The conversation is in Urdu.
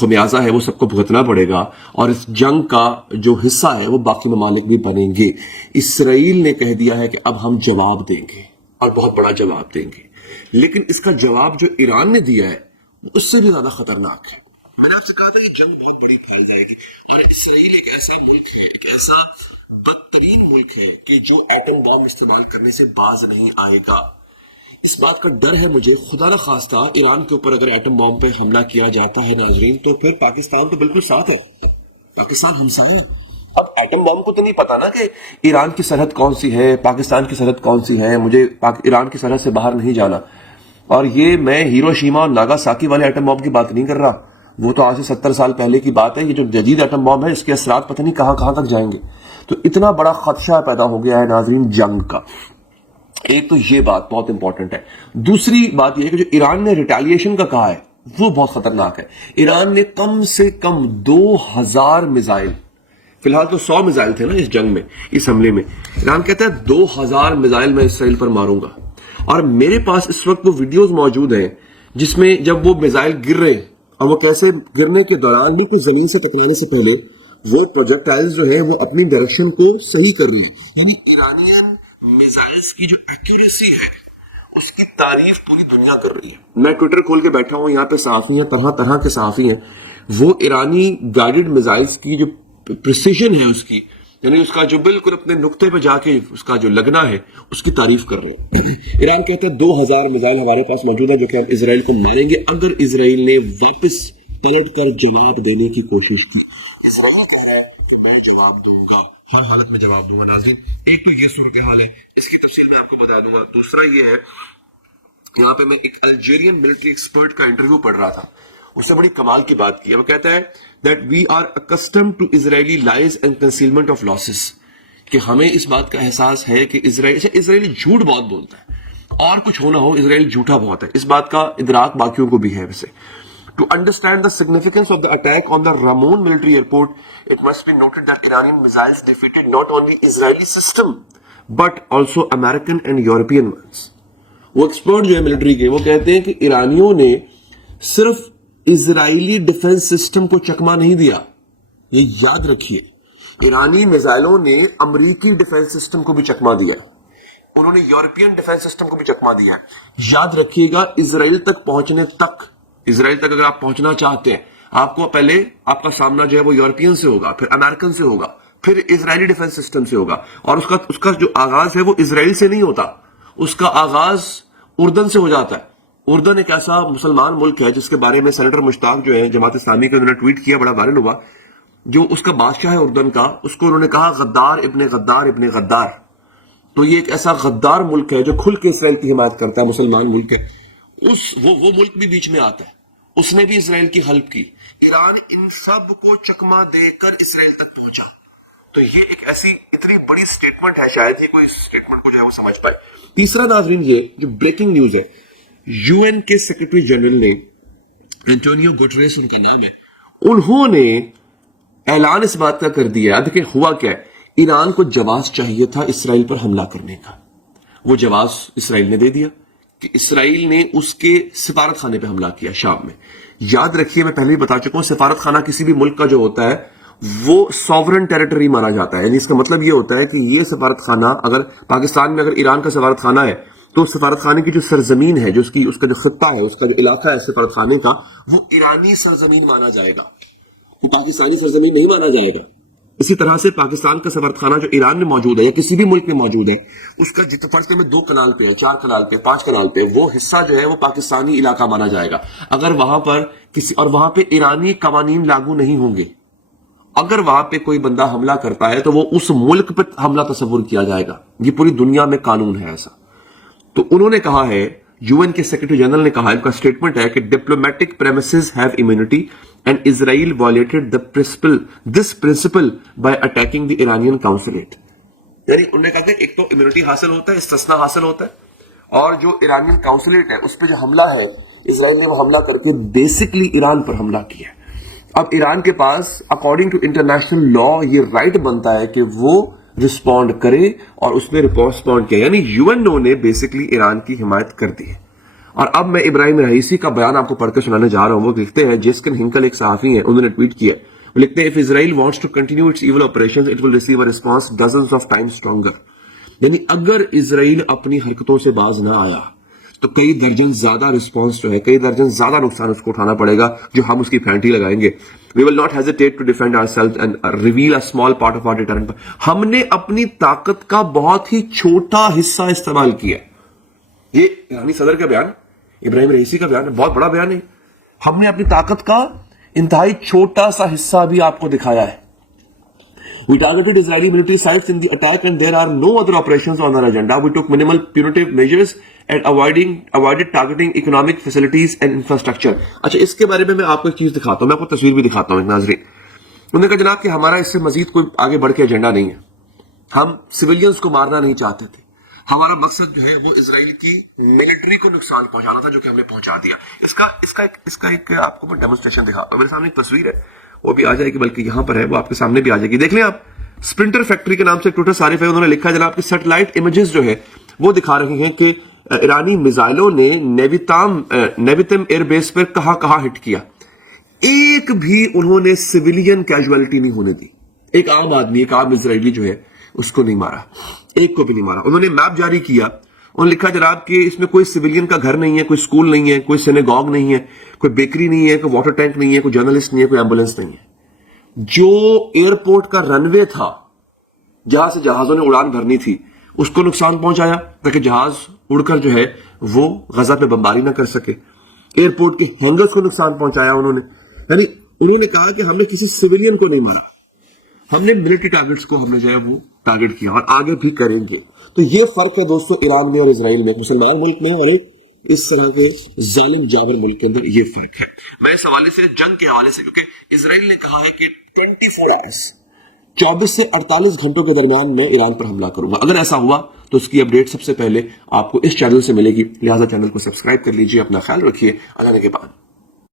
خمیازہ ہے وہ سب کو بھگتنا پڑے گا، اور اس جنگ کا جو حصہ ہے وہ باقی ممالک بھی بنیں گے۔ اسرائیل نے کہہ دیا ہے کہ اب ہم جواب دیں گے، اور بہت بڑا جواب دیں گے، لیکن اس کا جواب جو ایران نے دیا ہے وہ اس سے بھی زیادہ خطرناک ہے۔ میں نے آپ سے کہا تھا کہ جنگ بہت بڑی پھیل جائے گی، اور اسرائیل ایک ایسا ملک ہے، ایک ایسا بدترین ملک ہے کہ جو ایٹم بام استعمال کرنے سے باز نہیں آئے گا۔ اس بات کا ڈر ہے مجھے، خدا نہ خواستہ ایران کے اوپر اگر ایٹم بام پہ حملہ کیا جاتا ہے ناظرین، تو پھر پاکستان تو بالکل ساتھ ہے، پاکستان ہمسایہ ہے۔ اب ایٹم بام کو تو نہیں پتا نا کہ ایران کی سرحد کون سی ہے، پاکستان کی سرحد کون سی ہے، مجھے ایران کی سرحد سے باہر نہیں جانا۔ اور یہ میں ہیروشیما اور ناگاساکی والے ایٹم بام کی بات نہیں کر رہا، وہ تو آج سے 70 سال پہلے کی بات ہے۔ یہ جو جدید ایٹم بام ہے اس کے اثرات پتہ نہیں کہاں کہاں تک جائیں گے۔ تو اتنا بڑا خدشہ پیدا ہو گیا ہے ناظرین جنگ کا۔ ایک تو یہ بات بہت امپورٹنٹ ہے، دوسری بات یہ ہے کہ جو ایران نے ریٹیلیشن کا کہا ہے وہ بہت خطرناک ہے۔ ایران نے کم سے کم 2000 میزائل، فی الحال تو 100 میزائل تھے نا اس جنگ میں، اس حملے میں، ایران کہتا ہے 2000 میزائل میں اسرائیل پر ماروں گا۔ اور میرے پاس اس وقت وہ ویڈیوز موجود ہیں جس میں جب وہ میزائل گر رہے ہیں، اور وہ کیسے گرنے کے دوران بھی کچھ زمین سے ٹکرانے سے پہلے وہ پروجیکٹائل جو ہے وہ اپنی ڈائریکشن کو صحیح کر رہی ہے۔ یعنی ایرانین میزائلز کی جو ایکیوریسی ہے اس کی تعریف پوری دنیا کر رہی ہے۔ میں ٹویٹر کھول کے بیٹھا ہوں، یہاں پہ صحافی ہیں، طرح طرح کے صحافی ہیں، وہ ایرانی گائیڈڈ میزائلز کی جو پریسیجن ہے اس کی، یعنی اس کا جو بالکل اپنے نقطے پہ جا کے اس کا جو لگنا ہے اس کی تعریف کر رہے ہیں۔ ایران کہتا ہے 2000 میزائل ہمارے پاس موجود ہے جو کہ ہم اسرائیل کو ماریں گے اگر اسرائیل نے واپس پلٹ کر جواب دینے کی کوشش کی۔ اسرائیل کہہ رہا ہے کہ میں جواب دوں گا، ہر حالت میں جواب دوں گا۔ ناظرین ایک تو یہ صورتحال ہے، اس کی تفصیل میں آپ کو بتا دوں گا۔ دوسرا یہ ہے، یہاں پہ میں ایک الجیرین ملٹری ایکسپرٹ کا انٹرویو پڑھ رہا تھا، اس نے بڑی کمال کی بات کی ہے۔ وہ کہتا ہے that we are accustomed to Israeli lies and concealment of losses، کہ ہمیں اس بات کا احساس ہے کہ اسرائیلی جھوٹ بہت بولتا ہے، اور کچھ ہونا ہو اسرائیل جھوٹا بہت ہے، اس بات کا ادراک باقیوں کو بھی ہے۔ ویسے to understand the significance of the attack on the Ramon military airport, it must be noted that Iranian missiles defeated not only Israeli system but also American and European ones۔ وہ ایکسپرٹ جو ہے ملٹری کے، وہ کہتے ہیں کہ ایرانیوں نے صرف اسرائیلی ڈیفنس سسٹم کو چکما نہیں دیا، یہ یاد رکھیے، ایرانی میزائلوں نے امریکی ڈیفنس سسٹم کو بھی چکما دیا، انہوں نے یورپین ڈیفنس سسٹم کو بھی چکما دیا۔ یاد رکھیے گا اسرائیل تک پہنچنے تک، اسرائیل تک اگر آپ پہنچنا چاہتے ہیں، آپ کو پہلے آپ کا سامنا جو ہے وہ یورپین سے ہوگا، پھر امریکن سے ہوگا، پھر اسرائیلی ڈیفنس سسٹم سے ہوگا، اور اس کا جو آغاز ہے وہ اسرائیل سے نہیں ہوتا، اس کا آغاز اردن سے ہو جاتا ہے۔ اردن ایک ایسا مسلمان ملک ہے جس کے بارے میں سینیٹر مشتاق جو ہے جماعت اسلامی کا، انہوں نے ٹویٹ کیا، بڑا وائرل ہوا، جو اس کا بادشاہ ہے اردن کا، اس کو انہوں نے کہا غدار ابن غدار ابن غدار۔ تو یہ ایک ایسا غدار ملک ہے جو کھل کے اسرائیل کی حمایت کرتا ہے، مسلمان ملک ہے، وہ ملک بھی بیچ میں آتا ہے، اس نے بھی اسرائیل کی ہیلپ کی۔ ایران ان سب کو چکما دے کر اسرائیل تک پہنچا۔ تو یہ ایک ایسی اتنی بڑی سٹیٹمنٹ ہے، شاید ہی کوئی سٹیٹمنٹ کو جو ہے وہ سمجھ پائے۔ تیسرا ناظرین یہ جو بریکنگ نیوز ہے، یو این کے سیکرٹری جنرل نے، انٹونیو گٹریس ان کا نام ہے، انہوں نے اعلان اس بات کا کر دیا، دیکھیں ہوا کیا ہے، ایران کو جواز چاہیے تھا اسرائیل پر حملہ کرنے کا، وہ جواز اسرائیل نے دے دیا کہ اسرائیل نے اس کے سفارت خانے پہ حملہ کیا شام میں۔ یاد رکھیے میں پہلے بھی بتا چکا ہوں، سفارت خانہ کسی بھی ملک کا جو ہوتا ہے وہ سوورن ٹیریٹری مانا جاتا ہے، یعنی اس کا مطلب یہ ہوتا ہے کہ یہ سفارت خانہ، اگر پاکستان میں اگر ایران کا سفارت خانہ ہے تو سفارت خانے کی جو سرزمین ہے، جو اس کا جو خطہ ہے، اس کا جو علاقہ ہے سفارت خانے کا، وہ ایرانی سرزمین مانا جائے گا، وہ پاکستانی سرزمین نہیں مانا جائے گا۔ اسی طرح سے پاکستان کا سفارت خانہ جو ایران میں موجود ہے یا کسی بھی ملک میں موجود ہے، اس کا جتنے فرض میں 2 کنال پہ ہے، 4 کنال پہ، 5 کنال پہ، وہ حصہ جو ہے وہ پاکستانی علاقہ مانا جائے گا۔ اگر وہاں پر وہاں پہ ایرانی قوانین لاگو نہیں ہوں گے، اگر وہاں پہ کوئی بندہ حملہ کرتا ہے تو وہ اس ملک پہ حملہ تصور کیا جائے گا، یہ پوری دنیا میں قانون ہے ایسا۔ تو انہوں نے کہا ہے، یو این کے سیکرٹری جنرل نے کہا ہے، ان کا سٹیٹمنٹ ہے کہ diplomatic premises have immunity and Israel violated this principle by attacking the Iranian consulate. یعنی انہوں نے کہا کہ ایک تو امیونٹی حاصل ہوتا ہے، استثناء حاصل ہوتا ہے، اور جو ایرانین کاؤنسلیٹ ہے اس پہ جو حملہ ہے اسرائیل نے وہ حملہ کر کے بیسکلی ایران پر حملہ کیا ہے۔ اب ایران کے پاس اکارڈنگ ٹو انٹرنیشنل لا یہ رائٹ بنتا ہے کہ وہ رسپونڈ کرے، اور اس نے رسپونڈ کیا، یعنی یو این او نے بیسکلی ایران کی حمایت کر دی ہے۔ اور اب میں ابراہیم رئیسی کا بیان آپ کو پڑھ کے سنانے جا رہا ہوں. وہ لکھتے ہیں, جیسکن ہنکل ایک صحافی ہیں, انہوں نے ٹویٹ کیا, وہ لکھتے ہیں, if Israel wants to continue its evil operations, it will receive a response dozens of times stronger. یعنی اگر اسرائیل اپنی حرکتوں سے باز نہ آیا تو کئی درجن زیادہ رسپانس جو ہے, کئی درجن زیادہ نقصان اس کو اٹھانا پڑے گا جو ہم اس کی پھینٹی لگائیں گے. We will not hesitate to defend ourselves and reveal a small part of our deterrent. ہم نے اپنی طاقت کا بہت ہی چھوٹا حصہ استعمال کیا. یہ ایرانی صدر کا بیان, ابراہیم رئیسی کا بیان ہے, بہت بڑا بیان ہے. ہم نے اپنی طاقت کا انتہائی چھوٹا سا حصہ بھی آپ کو دکھایا ہے. We targeted Israeli military sites in the attack and there are no other operations on our agenda. We took minimal punitive measures and avoided targeting economic facilities and infrastructure. اچھا, اس کے بارے میں آپ کو ایک چیز دکھاتا ہوں, میں آپ کو تصویر بھی دکھاتا ہوں. ایک ناظرین, انہوں نے کہا جناب کہ ہمارا اس سے مزید کوئی آگے بڑھ کے ایجنڈا نہیں ہے, ہم سویلینز کو مارنا نہیں چاہتے تھے, ہمارا مقصد جو ہے وہ اسرائیل کی ملٹری کو نقصان پہنچانا تھا, جو کہ ہم نے پہنچا دیا. اس کا ایک آپ کو ڈیمونسٹریشن دکھاتا ہوں. میرے سامنے ایک تصویر ہے, وہ بھی آ جائے گی, بلکہ یہاں پر ہے, وہ آپ کے سامنے بھی آ جائے گی. دیکھ لیں آپ, اسپرنٹر فیکٹری کے نام سے ٹویٹر صارف ہے, انہوں نے لکھا جناب کہ سیٹلائٹ امیجز جو ہے وہ دکھا رہے ہیں کہ ایرانی میزائلوں نے نیویتم ایئر بیس پر کہاں ہٹ کیا. ایک بھی انہوں نے سویلین کیجویلٹی نہیں ہونے دی. ایک عام آدمی, ایک عام اسرائیلی جو ہے اس کو نہیں مارا, ایک کو بھی نہیں مارا. انہوں نے میپ جاری کیا, انہوں نے لکھا جناب کہ اس میں کوئی سویلین کا گھر نہیں ہے, کوئی سکول نہیں ہے, کوئی سینیگوگ نہیں ہے, کوئی بیکری نہیں ہے, کوئی واٹر ٹینک نہیں ہے, کوئی جرنلسٹ نہیں ہے, کوئی ایمبولینس نہیں ہے. جو ایئرپورٹ کا رن وے تھا جہاں سے جہازوں نے اڑان بھرنی تھی, اس کو نقصان پہنچایا تاکہ جہاز اڑ کر جو ہے وہ غزہ پہ بمباری نہ کر سکے. ایئرپورٹ کے ہینگرز کو نقصان پہنچایا انہوں نے. یعنی انہوں نے کہا کہ ہم نے کسی سویلین کو نہیں مارا, ہم نے ملٹری ٹارگٹس کو ہم نے جو ہے وہ ٹارگٹ کیا, اور آگے بھی کریں گے. تو یہ فرق ہے دوستو ایران میں اور اسرائیل میں, مسلمان ملک میں اور ایک اس طرح کے ظالم جابر ملک کے اندر یہ فرق ہے. میں اس حوالے سے, جنگ کے حوالے سے, کیونکہ اسرائیل نے کہا ہے کہ 24 آورز 24 سے 48 گھنٹوں کے درمیان میں ایران پر حملہ کروں گا. اگر ایسا ہوا تو اس کی اپڈیٹ سب سے پہلے آپ کو اس چینل سے ملے گی, لہٰذا چینل کو سبسکرائب کر لیجیے. اپنا خیال رکھیے. اللہ نے کے بعد.